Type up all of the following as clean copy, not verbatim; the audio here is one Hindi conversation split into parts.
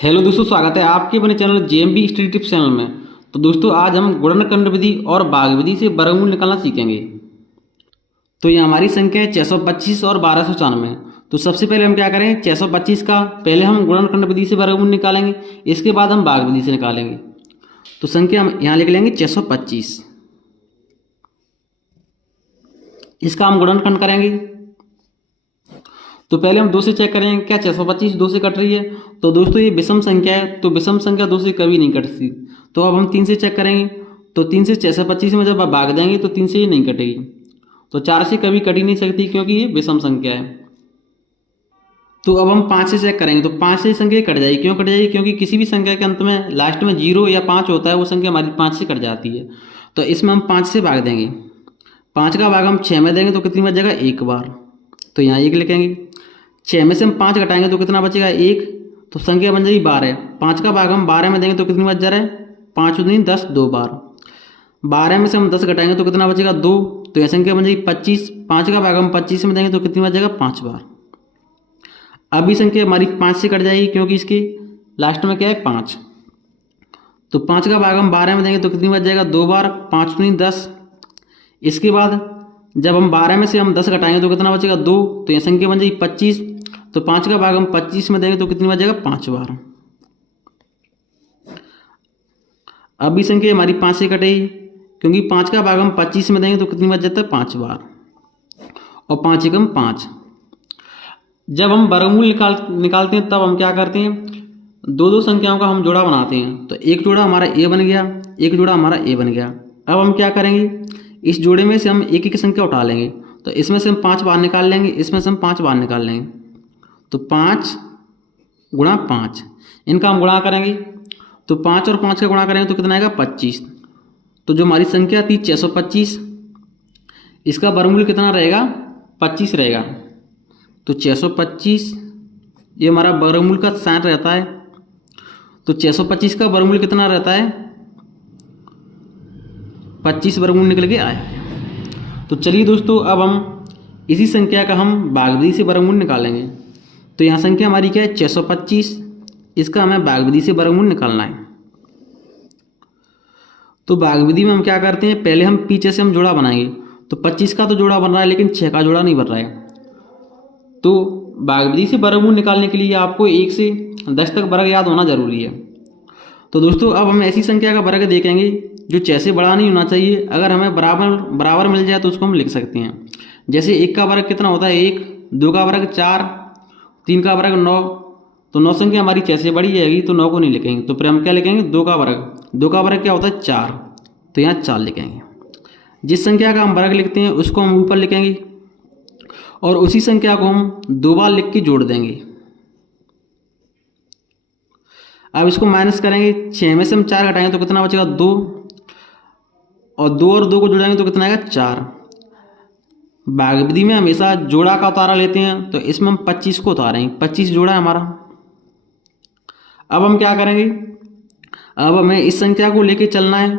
हेलो दोस्तों, स्वागत है आपके अपने channel JMB study tips channel में। तो दोस्तों आज हम गुणनखंड विधि और भाग विधि से वर्गमूल निकालना सीखेंगे। तो ये हमारी संख्या है 625 और 1294। तो सबसे पहले हम क्या करें, 625 का पहले हम गुणनखंड विधि से वर्गमूल निकालेंगे, इसके बाद हम भाग विधि से निकालेंगे। तो संख्या हम यहाँ लिख लेंगे 625, इसका हम गुणनखंड करेंगे। तो पहले हम दो से चेक करेंगे क्या 625 दो से कट रही है। तो दोस्तों ये विषम संख्या है, तो विषम संख्या दो से कभी नहीं कटती। तो अब हम 3 से चेक करेंगे, तो 3 से 625 में जब आप भाग देंगे तो 3 से ये नहीं कटेगी। तो 4 से कभी कट ही नहीं सकती क्योंकि ये विषम संख्या है। तो अब हम 5 से चेक करेंगे, तो 5 से संख्या कट जाएगी। क्यों कट जाएगी? क्योंकि किसी भी संख्या के अंत में लास्ट में 0 या 5 होता है, वो संख्या हमारी 5 से कट जाती है। तो इसमें हम 5 से भाग देंगे। 5 का भाग हम 6 में देंगे तो कितनी बचेगा? एक बार। तो यहाँ 1 लिखेंगे। 6 में से हम 5 घटाएंगे तो कितना बचेगा? 1। तो संख्या बन जाएगी 12। 5 का भाग हम 12 में देंगे तो कितनी बच जा रहा है? 5 दूनी 10, 2 बार। 12 में से हम 10 घटाएंगे तो कितना बचेगा? 2। तो यह संख्या बन जाएगी 25। 5 का भाग हम 25 में देंगे तो कितनी बच जाएगा? 5 बार। अभी संख्या हमारी 5 से कट जाएगी क्योंकि इसकी लास्ट में क्या है? 5। तो 5 का भाग हम 12 में देंगे तो कितनी बच जाएगा? 2 बार। 5 दूनी 10। इसके बाद जब हम 12 में से हम 10 घटाएंगे तो कितना बचेगा? 2। तो यह संख्या बन जाएगी 25। तो 5 का भाग हम 25 में देंगे तो कितनी बचेगा? 5 बार। अभी संख्या हमारी 5 से कटेगी क्योंकि 5 का भाग हम 25 में देंगे तो कितनी बच जाता है? 5 बार। और 5 एकम 5। जब हम वर्गमूल निकालते हैं तब हम क्या करते हैं, दो दो संख्याओं का हम जोड़ा बनाते हैं। तो एक जोड़ा हमारा ए बन गया, एक जोड़ा हमारा ए बन गया। अब हम क्या करेंगे, इस जोड़े में से हम एक एक संख्या उठा लेंगे। तो इसमें से हम 5 बार निकाल लेंगे, इसमें से हम 5 बार निकाल लेंगे। तो 5 गुणा 5, इनका हम गुणा करेंगे। तो 5 और 5 का गुणा करेंगे तो कितना आएगा? 25। तो जो हमारी संख्या थी 625, इसका वर्गमूल कितना रहेगा? 25 रहेगा। तो 625 ये हमारा वर्गमूल का साइन रहता है। तो 625 का वर्गमूल कितना रहता है? 25 वर्गमूल निकल के आया है। तो चलिए दोस्तों, अब हम इसी संख्या का हम भाग विधि से वर्गमूल निकालेंगे। तो यहाँ संख्या हमारी क्या है? 625, इसका हमें भाग विधि से वर्गमूल निकालना है। तो भाग विधि में हम क्या करते हैं, पहले हम पीछे से हम जोड़ा बनाएंगे। तो 25 का तो जोड़ा बन रहा है लेकिन 6 का जोड़ा नहीं बन रहा है। तो भाग विधि से वर्गमूल निकालने के लिए आपको 1 से 10 तक वर्ग याद होना जरूरी है। तो दोस्तों अब हम ऐसी संख्या का वर्ग देखेंगे जो 6 से बड़ा नहीं होना चाहिए। अगर हमें बराबर मिल जाए तो उसको हम लिख सकते हैं। जैसे 1 का वर्ग कितना होता है? 1। 2 का वर्ग 4। 3 का वर्ग 9। तो 9 संख्या हमारी 6 से बड़ी आएगी तो 9 को नहीं लिखेंगे। तो फिर हम क्या लिखेंगे? 2 का वर्ग। 2 का वर्ग क्या होता है? 4। तो यहाँ 4 लिखेंगे। जिस संख्या का हम वर्ग लिखते हैं उसको हम ऊपर लिखेंगे और उसी संख्या को हम 2 बार लिख के जोड़ देंगे। अब इसको माइनस करेंगे। 6 में से हम 4 घटाएंगे तो कितना बचेगा? 2। और 2 और 2 को जोड़ेंगे तो कितना आएगा? 4। भाग विधि में हमेशा जोड़ा का उतारा लेते हैं, तो इसमें हम 25 को उतारेंगे। 25 जोड़ा है हमारा। अब हम क्या करेंगे, अब हमें इस संख्या को लेके चलना है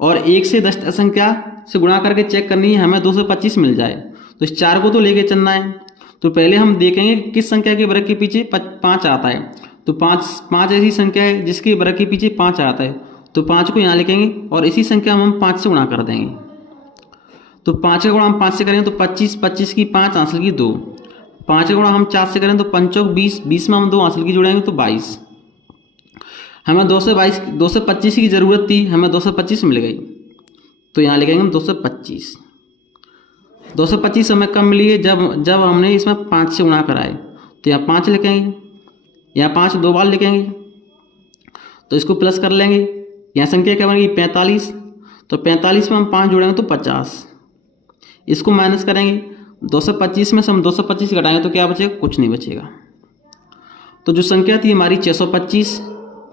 और 1 से 10 संख्या से गुणा करके चेक करनी है हमें 2 से 25 मिल जाए। तो इस 4 को तो लेके चलना है। तो पहले हम देखेंगे किस संख्या के वर्ग के पीछे 5 आता है। तो 5 ऐसी संख्या है जिसके वर्ग के पीछे 5 आता है। तो 5 को यहाँ लिखेंगे और इसी संख्या में हम 5 से गुणा कर देंगे। तो 5 का गुणा हम 5 से करेंगे तो 25, 25 की 5 हासिल की 2। 5 का गुणा हम 4 से करें तो 5 चौक 20, 20 में हम 2 हासिल की जोड़ेंगे तो 22। हमें 2 से 25 की ज़रूरत थी, हमें 2 से 25 मिल गई। तो यहाँ लिखेंगे हम 2 से 25। 2 से 25 हमें कम मिली है जब हमने इसमें 5 से गुणा कराए। तो यहाँ 5 लिखेंगे, यहाँ 5 2 बार लिखेंगे। तो इसको प्लस कर लेंगे। यहाँ संख्या क्या बनेगी? 45। तो 45 में हम 5 जोड़ेंगे तो 50। इसको माइनस करेंगे। 2 से 25 में से हम 2 से 25 घटाएंगे तो क्या बचेगा? कुछ नहीं बचेगा। तो जो संख्या थी हमारी 625,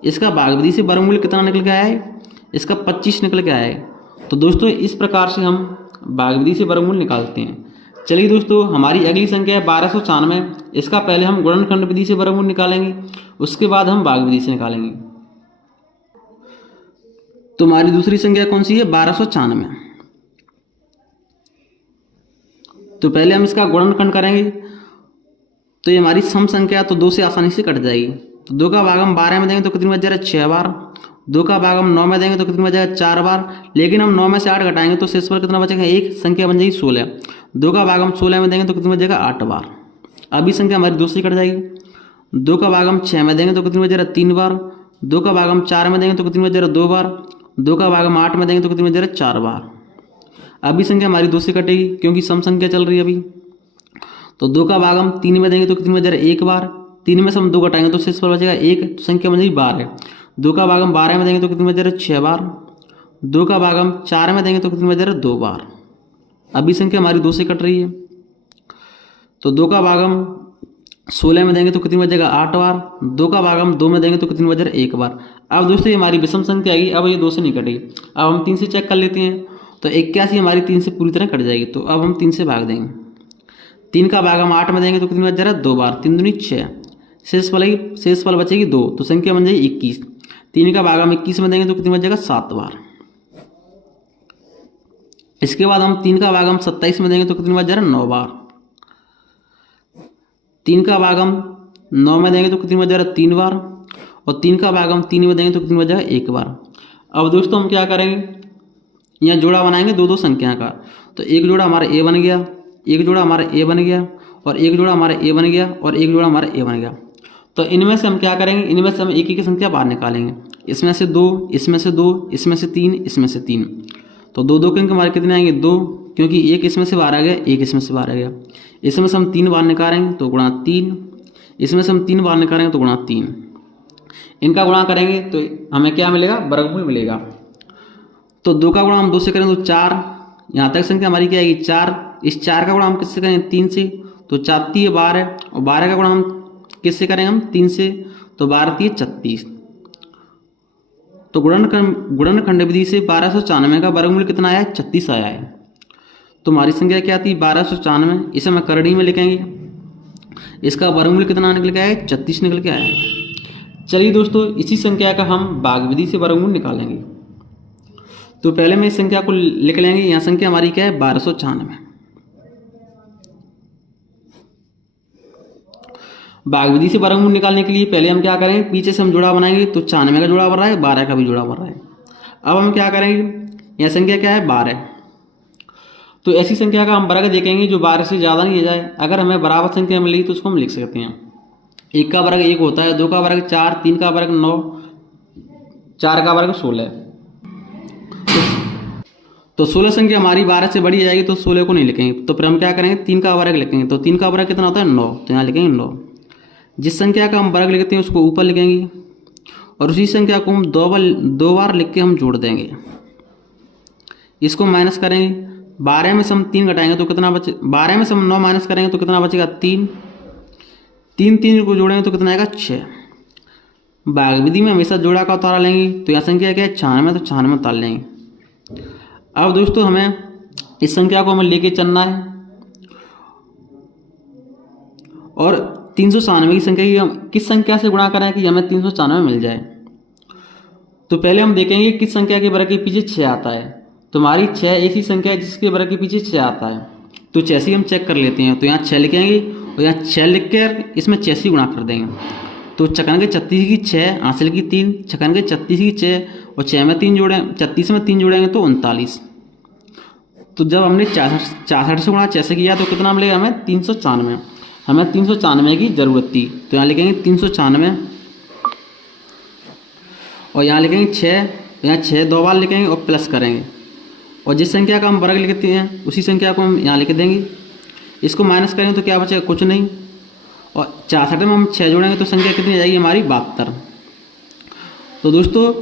इसका भाग विधि से वर्गमूल कितना निकल के आया है? इसका 25 निकल के आया है। तो दोस्तों इस प्रकार से हम भाग विधि से वर्गमूल निकालते हैं। चलिए दोस्तों, हमारी अगली संख्या है 1294। इसका पहले हम गुणनखंड विधि से वर्गमूल निकालेंगे, उसके बाद हम भाग विधि से निकालेंगे। तो हमारी दूसरी संख्या कौन सी है? 1294। तो पहले हम इसका गुणनखंड करेंगे। तो ये हमारी सम संख्या तो 2 से आसानी से कट जाएगी। तो 2 का भाग हम 12 में देंगे तो कितनी बच जाएगा 6 बार। 2 का भाग हम 9 में देंगे तो कितनी बच जाएगा 4 बार। लेकिन हम 9 में से 8 घटाएंगे तो शेषफल कितना बचेगा, एक संख्या बन जाएगी 16। 2 का भाग हम 16 में देंगे तो कितनी बच जाएगा 8 बार। अभी संख्या हमारी 2 से कट जाएगी। 2 का भाग हम 6 में देंगे तो कितनी बच जाएगा 3 बार। 2 का भाग हम 4 में देंगे तो कितनी बच जाएगा 2 बार। 2 का भाग हम 8 में देंगे तो कितनी बच जाएगा 4 बार। अभी संख्या हमारी 2 से कटेगी क्योंकि सम संख्या चल रही है अभी। तो 2 का भाग हम 3 में देंगे तो कितनी बच जाएगा 1 बार। 3 में से हम 2 घटाएंगे तो शेषफल बचेगा 1, तो संख्या बन जाएगी 12। 2 का भाग हम 12 में देंगे तो कितनी बच जाएगा 6 बार। 2 का भाग हम 4 में देंगे तो कितनी बच जाएगा 2 बार। अभी संख्या हमारी 2 से कट रही है। तो 2 का भाग हम 16 में देंगे तो कितनी बच जाएगा 8 बार। 2 का भाग हम 2 में देंगे तो कितनी बच जाएगा 1 बार। अब दोस्तों ये हमारी विषम संख्या आएगी, अब ये 2 से नहीं कटेगी। अब हम 3 से चेक कर लेते हैं। तो 81 हमारी 3 से पूरी तरह कट जाएगी। तो अब हम 3 से भाग देंगे। 3 का भाग हम 8 में देंगे तो कितनी बच जाएगा 2 बार। 3 दूनी 6, शेषफल बचेगी 2, तो संख्या बन जाएगी 21। 3 का भाग हम 21 में देंगे तो कितनी बच जाएगा 7 बार। इसके बाद हम 3 का भाग हम 27 में देंगे तो कितनी बच जाएगा 9 बार। 3 का भाग हम 9 में देंगे तो कितनी बच जाएगा 3 बार। और 3 का भाग हम 3 में देंगे तो कितनी बच जाएगा 1 बार। अब दोस्तों हम क्या करेंगे, यहाँ जोड़ा बनाएंगे 2 संख्या का। तो एक जोड़ा हमारा ए बन गया, एक जोड़ा हमारा ए बन गया, और एक जोड़ा हमारा ए बन गया, और एक जोड़ा हमारा ए बन गया। तो इनमें से हम क्या करेंगे, इनमें से हम एक की संख्या बाहर निकालेंगे। इसमें से 2, इसमें से 2, इसमें से 3, इसमें से 3। तो 2 के अंक हमारे कितने आएंगे 2, क्योंकि एक इसमें से बाहर आ गया, एक इसमें से बाहर आ गया। इसमें से हम 3 बाहर निकालेंगे तो गुणा 3, इसमें से हम 3 बाहर निकालेंगे तो गुणा 3। इनका गुणा करेंगे तो हमें क्या मिलेगा, वर्गमूल मिलेगा। तो 2 का गुणा हम 2 से करेंगे तो 4, यहाँ तक संख्या हमारी क्या आएगी 4। इस 4 का गुणा हम किससे करेंगे 3 से, तो 4 3 12, और 12 का गुणा हम किससे करेंगे हम 3 से, तो 12 3 36। तो गुणनखंड विधि से 1294 का वर्गमूल कितना आया है 36 आया है। तो हमारी संख्या क्या थी 1294, इसे हम करड़ी में लिखेंगे। इसका वर्गमूल कितना निकल के आया है 36 निकल के आया है। चलिए दोस्तों, इसी संख्या का हम भाग विधि से वर्गमूल निकालेंगे। तो पहले मैं इस संख्या को लिख लेंगे। यहाँ संख्या हमारी क्या है 1294। भाग विधि से वर्गमूल निकालने के लिए पहले हम क्या करेंगे, पीछे से हम जोड़ा बनाएंगे। तो 94 का जोड़ा बन रहा है, 12 का भी जोड़ा बन रहा है। अब हम क्या करेंगे, यह संख्या क्या है 12। तो ऐसी संख्या का हम वर्ग देखेंगे जो 12 से ज़्यादा नहीं जाए। अगर हमें बराबर संख्या मिलेगी तो उसको हम लिख सकते हैं। 1 का वर्ग 1 होता है, 2 का वर्ग 4, 3 का वर्ग 9, 4 का वर्ग 16। तो 16 संख्या हमारी 12 से बड़ी जाएगी तो 16 को नहीं लिखेंगे। तो फिर हम क्या करेंगे 3 का वर्ग लिखेंगे। तो 3 का वर्ग कितना होता है 9, तो यहाँ लिखेंगे 9। जिस संख्या का हम वर्ग लिखते हैं उसको ऊपर लिखेंगे, और उसी संख्या को हम 2 बार लिख के हम जोड़ देंगे। इसको माइनस करेंगे। 12 में से हम 3 घटाएंगे तो कितना बचे, 12 में से हम 9 माइनस करेंगे तो कितना बचेगा 3। 3 को जोड़ेंगे तो कितना आएगा 6। भाग विधि में हमेशा जोड़ा का उतारा लेंगे। तो यह संख्या क्या है 96, तो 96 उतार लेंगे। अब दोस्तों हमें इस संख्या को हमें लेके चलना है, और 396 की संख्या की हम किस संख्या से गुणा करें कि हमें 396 मिल जाए। तो पहले हम देखेंगे किस संख्या के वर्ग के पीछे 6 आता है। तो हमारी 6 ऐसी संख्या है जिसके वर्ग के पीछे 6 आता है। तो 6 से हम चेक कर लेते हैं। तो यहाँ 6 लिखेंगे, और यहाँ 6 लिख कर इसमें 6 से गुणा कर देंगे। तो 56 36 की 6, हासिल की 3, 56 36 की 6, और 6 में 3 जोड़े, 36 में 3 जोड़ेंगे तो 39। तो जब हमने 66 से गुणा 6 से किया तो कितना मिलेगा हमें 394। हमें 394 की ज़रूरत थी। तो यहाँ लिखेंगे 394, और यहाँ लिखेंगे 6, तो यहाँ 6 2 बार लिखेंगे और प्लस करेंगे, और जिस संख्या का हम वर्ग लिखते हैं उसी संख्या को हम यहाँ लिख देंगे। इसको माइनस करेंगे तो क्या बचेगा, कुछ नहीं। और 66 में हम 6 जोड़ेंगे तो संख्या कितनी आ जाएगी हमारी 72। तो दोस्तों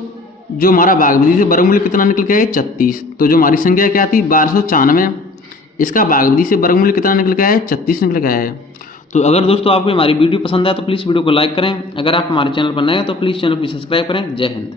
जो हमारा भाग विधि से वर्गमूल कितना निकल के आया 36। तो जो हमारी संख्या क्या थी 1294, इसका भाग विधि से वर्गमूल कितना निकल के आया 36 निकल के आया है। तो अगर दोस्तों आपको हमारी वीडियो पसंद आए तो प्लीज़ वीडियो को लाइक करें। अगर आप हमारे चैनल पर नए हैं तो प्लीज़ चैनल को सब्सक्राइब करें। जय हिंद।